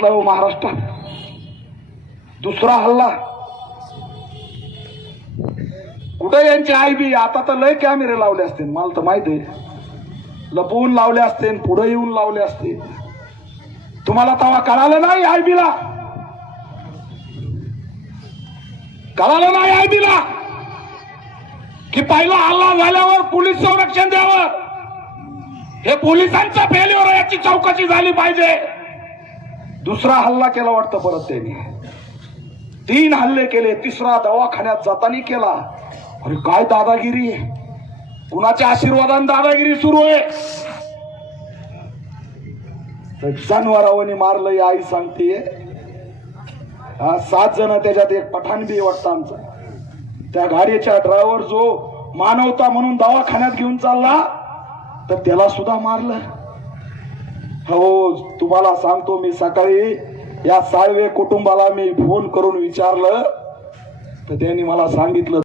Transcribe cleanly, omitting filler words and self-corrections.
महाराष्ट्रात दुसरा हल्ला कुठे यांची आई बी आता तर लय कॅमेरे लावले असते, मला तर माहित आहे, लपवून लावले असते, पुढे येऊन लावले असते. तुम्हाला तेव्हा कळालं नाही आई बीला, कळालं नाही आई बीला की पहिला हल्ला झाल्यावर पोलीस संरक्षण द्यावं. हे पोलिसांचा फेल्युअर आहे, याची चौकशी झाली पाहिजे. दुसरा हल्ला केला वाटतं परत त्यांनी, 3 हल्ले केले, तिसरा दवाखान्यात जाताना केला. अरे काय दादागिरी, कुणाच्या आशीर्वादाने दादागिरी सुरू आहे. जनावरांनी मारलंय आई सांगते. 7 जण, त्याच्यात एक पठाण बी वाटतं आमचा. त्या गाडीच्या ड्रायव्हर जो मानवता म्हणून दवाखान्यात घेऊन चालला तर त्याला सुद्धा मारलं. हो, तुम्हाला सांगतो, मी सकाळी या साळवे कुटुंबाला मी फोन करून विचारलं तर त्यांनी मला सांगितलं